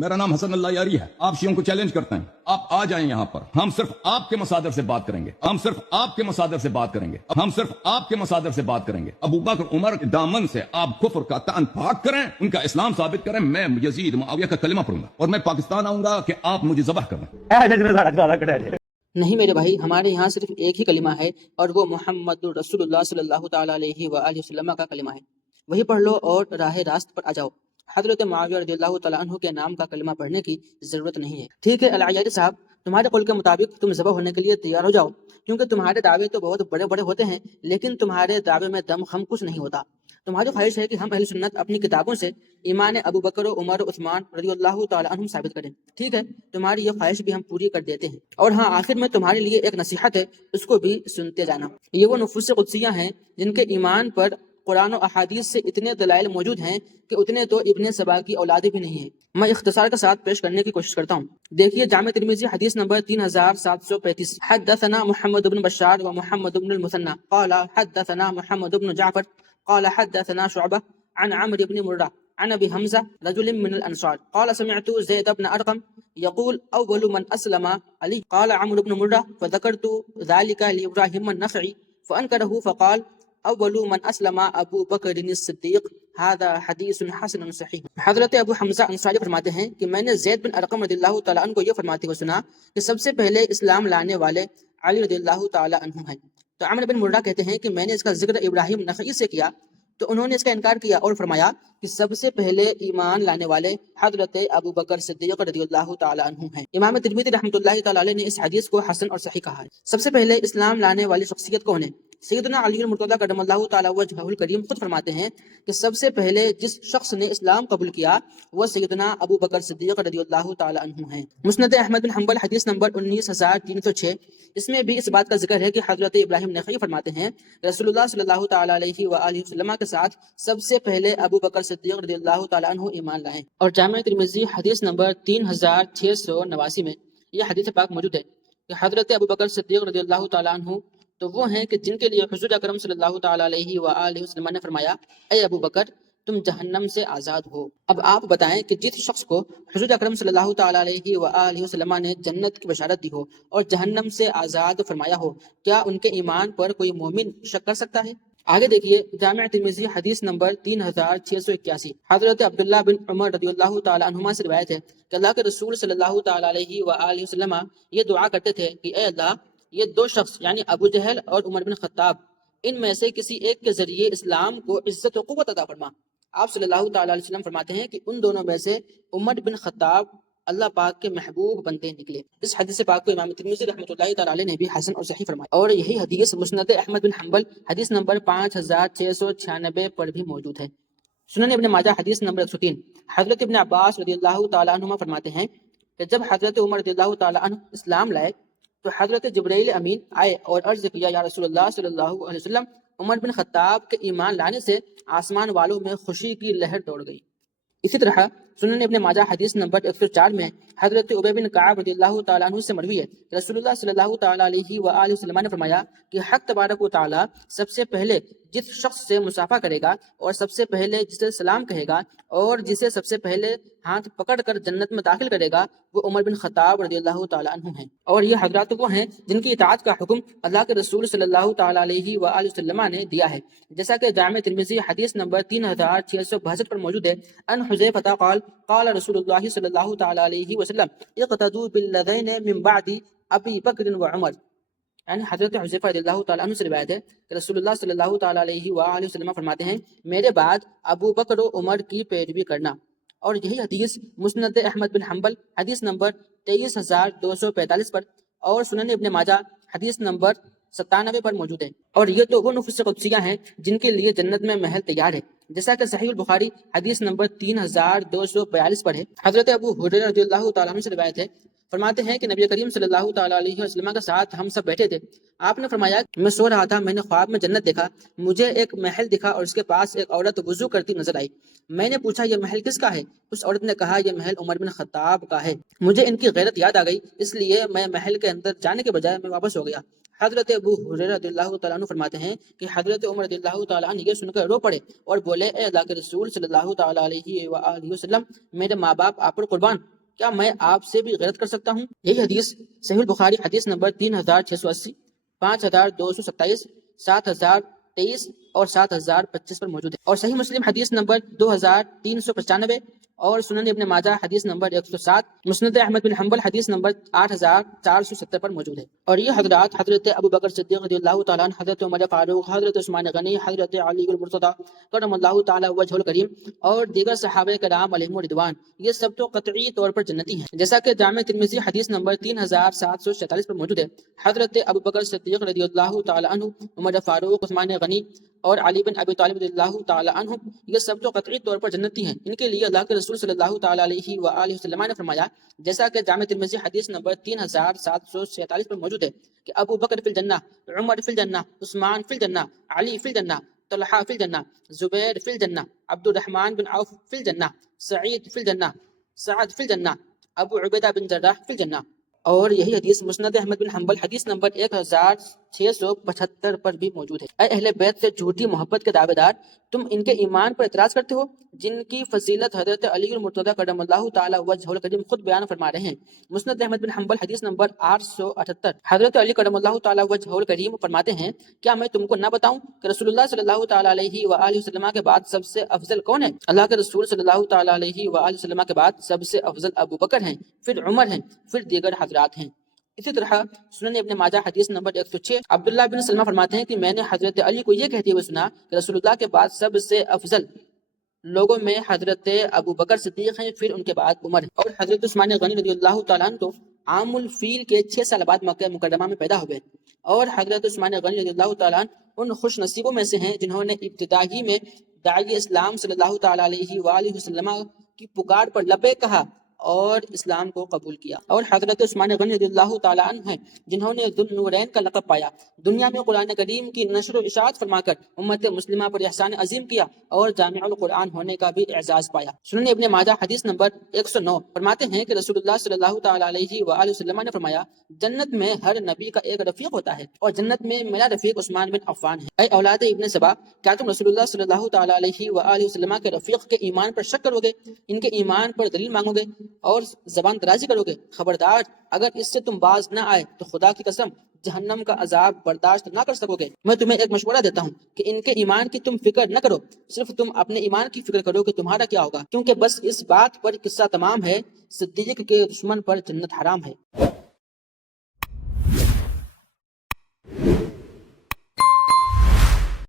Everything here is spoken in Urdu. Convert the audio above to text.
میرا نام حسن اللہ یاری ہے. آپ شیعوں کو چیلنج کرتے ہیں, آپ آ جائیں یہاں پر, ہم صرف آپ کے مصادر سے بات کریں گے, ہم صرف آپ کے مصادر سے بات کریں گے, ہم صرف آپ کے مصادر سے بات کریں گے. ابو بکر عمر کے دامن سے آپ کفر کا طعن پاک کریں, ان کا اسلام ثابت کریں, میں یزید معاویہ کا کلمہ پڑھوں گا اور میں پاکستان آؤں گا کہ آپ مجھے ذبح کریں. نہیں میرے بھائی، ہمارے یہاں صرف ایک ہی کلمہ ہے اور وہ محمد رسول اللہ صلی اللہ تعالیٰ علیہ وآلہ وسلم کا کلمہ ہے. وہی پڑھ لو اور راہ راست پر آ جاؤ. حضرت معاویہ رضی اللہ تعالیٰ عنہ کے نام کا کلمہ پڑھنے کی ضرورت نہیں ہے. ٹھیک ہے العیاری صاحب، تمہارے قول کے مطابق تم ذبح ہونے کے لیے تیار ہو جاؤ، کیونکہ تمہارے دعوے تو بہت بڑے بڑے ہوتے ہیں لیکن تمہارے دعوے میں دم خم کچھ نہیں ہوتا. تمہاری خواہش ہے کہ ہم اہل سنت اپنی کتابوں سے ایمان ابو بکر و عمر و عثمان رضی اللہ تعالیٰ عنہم ثابت کریں. ٹھیک ہے، تمہاری یہ خواہش بھی ہم پوری کر دیتے ہیں. اور ہاں، آخر میں تمہارے لیے ایک نصیحت ہے، اس کو بھی سنتے جانا. یہ وہ نفوس قدسیہ ہیں جن کے ایمان پر قرآن و احادیث سے اتنے دلائل موجود ہیں کہ اتنے تو ابن سبا کی اولادیں بھی نہیں ہیں. میں اختصار کے ساتھ پیش کرنے کی کوشش کرتا ہوں. دیکھیے جامع ترمذی حدیث نمبر 3735. حدثنا محمد بن بشار و محمد بن المثنى قال حدثنا محمد بن جعفر قال حدثنا شعبة عن عمرو بن مرة عن ابي حمزة رجل من الانصار قال سمعت زيد بن ارقم يقول اول من اسلم علي. قال عمرو بن مرة فذكرت ذلك لابراهيم النخعي فانكره فقال اول من اسلم ابو بکر الصدیق. هذا حدیث حسن صحیح. حضرت ابو حمزہ انصاری فرماتے ہیں کہ میں نے زید بن ارقم رضی اللہ تعالیٰ عنہ کو یہ فرماتے ہوئے سنا کہ سب سے پہلے اسلام لانے والے علی رضی اللہ تعالیٰ عنہ ہیں. تو عمرو بن مرہ کہتے ہیں کہ میں نے اس کا ذکر ابراہیم نخعی سے کیا تو انہوں نے اس کا انکار کیا اور فرمایا کہ سب سے پہلے ایمان لانے والے حضرت ابو بکر صدیق رضی اللہ تعالیٰ عنہ ہیں. امام ترمذی رحمۃ اللہ تعالیٰ علیہ نے اس حدیث کو حسن اور صحیح کہا ہے. سب سے پہلے اسلام لانے والی شخصیت کون ہے؟ سیدنا علی المرتضیٰ کرم اللہ تعالیٰ وجہہ الکریم خود فرماتے ہیں کہ سب سے پہلے جس شخص نے اسلام قبول کیا وہ سیدنا ابو بکر صدیق رضی اللہ تعالیٰ عنہ ہیں. مسند احمد بن حنبل حدیث نمبر 19306. اس میں بھی اس بات کا ذکر ہے کہ حضرت ابراہیم نخعی فرماتے ہیں رسول اللہ صلی اللہ تعالیٰ علیہ وآلہ وسلم کے ساتھ سب سے پہلے ابو بکر صدیق رضی اللہ تعالیٰ عنہ ایمان لائے. اور جامع ترمذی حدیث نمبر 3689 میں یہ حدیث پاک موجود ہے کہ حضرت ابو بکر صدیق رضی اللہ تعالیٰ عنہ تو وہ ہیں کہ جن کے لیے حضور اکرم صلی اللہ تعالیٰ علیہ وآلہ وسلم نے فرمایا اے ابو بکر تم جہنم سے آزاد ہو. اب آپ بتائیں کہ جس شخص کو حضور اکرم صلی اللہ تعالیٰ علیہ وآلہ وسلم نے جنت کی بشارت دی ہو اور جہنم سے آزاد فرمایا ہو، کیا ان کے ایمان پر کوئی مومن شک کر سکتا ہے؟ آگے دیکھیے جامع ترمذی حدیث نمبر 3681. حضرت عبداللہ بن عمر رضی اللہ تعالیٰ عنہما سے روایت ہے کہ اللہ کے رسول صلی اللہ تعالیٰ علیہ وآلہ وسلم یہ دعا کرتے تھے کہ اے اللہ، یہ دو شخص یعنی ابو جہل اور عمر بن خطاب، ان میں سے کسی ایک کے ذریعے اسلام کو عزت و قوت عطا فرما. آپ صلی اللہ تعالیٰ علیہ وسلم فرماتے ہیں کہ ان دونوں میں سے عمر بن خطاب اللہ پاک کے محبوب بندے نکلے. اس حدیث پاک کو امام ترمذی رحمۃ اللہ تعالیٰ علیہ نے بھی حسن اور صحیح فرمایا، اور یہی حدیث مسند احمد بن حنبل حدیث نمبر 5696 پر بھی موجود ہے. سنن ابن ماجہ حدیث نمبر 103. حضرت ابن عباس رضی اللہ تعالیٰ عنہما فرماتے ہیں کہ جب حضرت عمر رضی اللہ تعالیٰ عنہ اسلام لائے تو حضرت جبرائیل امین آئے اور عرض کیا یا رسول اللہ صلی اللہ علیہ وسلم، عمر بن خطاب کے ایمان لانے سے آسمان والوں میں خوشی کی لہر دوڑ گئی. اسی طرح سنن ابن ماجہ حدیث نمبر 104 میں حضرت ابی بن کعب رضی اللہ تعالیٰ عنہ سے مروی ہے کہ رسول اللہ صلی اللہ تعالیٰ علیہ وآلہ وسلم نے فرمایا کہ حق تبارک و تعالیٰ سب سے پہلے جس شخص سے مصافحہ کرے گا اور سب سے پہلے جسے سلام کہے گا اور جسے سب سے پہلے ہاتھ پکڑ کر جنت میں داخل کرے گا وہ عمر بن خطاب رضی اللہ تعالیٰ عنہ ہیں. اور یہ حضرات وہ ہیں جن کی اطاعت کا حکم اللہ کے رسول صلی اللہ تعالیٰ علیہ وآلہ وسلم نے دیا ہے، جیسا کہ جامع ترمذی حدیث نمبر 3662 پر موجود ہے. ان حذیفہ قال قال رسول اللہ صلی اللہ تعالیٰ علیہ وسلم اقتدوا بالذین من بعد ابی بکر و عمر. یعنی حضرت حذیفہ رضی اللہ تعالیٰ عنہ سے روایت ہے کہ رسول اللہ صلی اللہ تعالیٰ علیہ وآلہ وسلم فرماتے ہیں میرے بعد ابو بکر و عمر کی پیروی کرنا. اور یہی حدیث مسند احمد بن حنبل حدیث نمبر 23245 پر اور سنن ابن ماجہ حدیث نمبر 97 پر موجود ہے. اور یہ تو وہ نفوس قدسیہ ہیں جن کے لیے جنت میں محل تیار ہے، جیسا کہ صحیح البخاری حدیث نمبر 3242 پر ہے. حضرت ابو ہریرہ رضی اللہ تعالیٰ عنہ سے روایت ہے، فرماتے ہیں کہ نبی کریم صلی اللہ تعالیٰ علیہ وسلم کے ساتھ ہم سب بیٹھے تھے. آپ نے فرمایا میں سو رہا تھا، میں نے خواب میں جنت دیکھا، مجھے ایک محل دکھا اور اس کے پاس ایک عورت وضو کرتی نظر آئی. میں نے پوچھا یہ محل کس کا ہے؟ اس عورت نے کہا یہ محل عمر بن خطاب کا ہے. مجھے ان کی غیرت یاد آ گئی، اس لیے میں محل کے اندر جانے کے بجائے میں واپس ہو گیا. حضرت ابو ہریرہ رضی اللہ تعالیٰ عنہ فرماتے ہیں کہ حضرت عمر رضی اللہ تعالیٰ عنہ یہ سن کر رو پڑے اور بولے اے اللہ کے رسول صلی اللہ تعالیٰ علیہ وآلہ وسلم، میرے ماں باپ آپ پر قربان، کیا میں آپ سے بھی غیرت کر سکتا ہوں؟ یہی حدیث صحیح البخاری حدیث نمبر 3680، 5227، 7023 اور 7025 پر موجود ہے، اور صحیح مسلم حدیث نمبر 2395 اور سنن ابن ماجہ حدیث نمبر 107، مسند احمد بن حنبل حدیث نمبر 8470 پر موجود ہے۔ اور یہ حضرات حضرت ابو بکر صدیق رضی اللہ تعالیٰ عنہ، حضرت عمر فاروق، حضرت عثمان غنی، حضرت علی المرتضیٰ کرم اللہ تعالیٰ وجہ الکریم اور دیگر صحابہ کرام علیہم الرضوان، یہ سب تو قطعی طور پر جنتی ہیں، جیسا کہ جامع ترمذی حدیث نمبر 3746 پر موجود ہے۔ حضرت ابو بکر صدیق رضی اللہ تعالیٰ عنہ، عمر فاروق، عثمان غنی اور علی بن ابی طالب رضی اللہ تعالیٰ عنہ، یہ سب تو قطعی طور پر جنتی ہیں۔ ان کے لیے اللہ کے رسول صلی اللہ تعالیٰ علیہ وآلہ وسلم نے فرمایا، جیسا کہ جامع ترمذی حدیث نمبر 3746 پر موجود ہے کہ ابو بکر فی الجنہ، عمر فی الجنہ، عثمان فی الجنہ، علی فی الجنہ، طلحہ فی الجنہ، زبیر فی الجنہ، عبد الرحمن بن عوف فی الجنہ، سعید فی الجنہ، سعد فی الجنہ، ابو عبیدہ بن جراح فی الجنہ۔ اور یہی حدیث مسند احمد بن حنبل حدیث نمبر 1675 پر بھی موجود ہے۔ اے اہل بیت سے جھوٹی محبت کے دعوے دار، تم ان کے ایمان پر اعتراض کرتے ہو جن کی فضیلت حضرت علی المرتضیٰ کرم اللہ تعالیٰ وجہ الکریم خود بیان فرما رہے ہیں۔ مسند احمد بن حنبل حدیث نمبر 878، حضرت علی کرم اللہ تعالیٰ وجہ الکریم فرماتے ہیں، کیا میں تم کو نہ بتاؤں کہ رسول اللہ صلی اللہ تعالیٰ علیہ وآلہ وسلم کے بعد سب سے افضل کون ہے؟ اللہ کے رسول صلی اللہ تعالیٰ علیہ وآلہ وسلم کے بعد سب سے افضل ابو بکر ہیں، پھر عمر ہیں، پھر دیگر حضرات ہیں۔ اسی طرح سنن ابن ماجہ حدیث نمبر 106، عبداللہ بن سلمہ فرماتے ہیں کہ میں نے حضرت علی کو یہ کہتے ہوئے سنا کہ رسول اللہ کے بعد سب سے افضل لوگوں میں حضرت ابو بکر صدیق ہیں، پھر ان کے بعد عمر ہیں۔ اور حضرت عثمان غنی رضی اللہ تعالیٰ عنہ تو عام الفیل کے 6 سال بعد مکہ مکرمہ میں پیدا ہوئے، اور حضرت عثمان غنی رضی اللہ تعالیٰ عنہ ان خوش نصیبوں میں سے ہیں جنہوں نے ابتدائی میں داعی اسلام صلی اللہ تعالیٰ علیہ وآلہ وسلم کی پکار پر لبیک کہا اور اسلام کو قبول کیا۔ اور حضرت عثمان غنی رضی اللہ تعالیٰ عنہ ہیں جنہوں نے ذو النورین کا لقب پایا، دنیا میں قرآن کریم کی نشر و اشاعت فرما کر امت مسلمہ پر احسان عظیم کیا اور جامع القرآن ہونے کا بھی اعزاز پایا۔ سنن ابن ماجہ حدیث نمبر 109 فرماتے ہیں کہ رسول اللہ صلی اللہ تعالیٰ علیہ وآلہ وسلم نے فرمایا، جنت میں ہر نبی کا ایک رفیق ہوتا ہے اور جنت میں میرا رفیق عثمان بن عفان ہے۔ اے اولاد ابن سبا، کیا تم رسول اللہ صلی اللہ تعالیٰ علیہ وآلہ وسلم کے رفیق کے ایمان پر شک کرو گے، ان کے ایمان پر دلیل مانگو گے اور زبان درازی کرو گے؟ خبردار، اگر اس سے تم باز نہ آئے تو خدا کی قسم جہنم کا عذاب برداشت نہ کر سکو گے۔ میں تمہیں ایک مشورہ دیتا ہوں کہ ان کے ایمان کی تم فکر نہ کرو، صرف تم اپنے ایمان کی فکر کرو کہ تمہارا کیا ہوگا، کیونکہ بس اس بات پر قصہ تمام ہے، صدیق کے دشمن پر جنت حرام ہے۔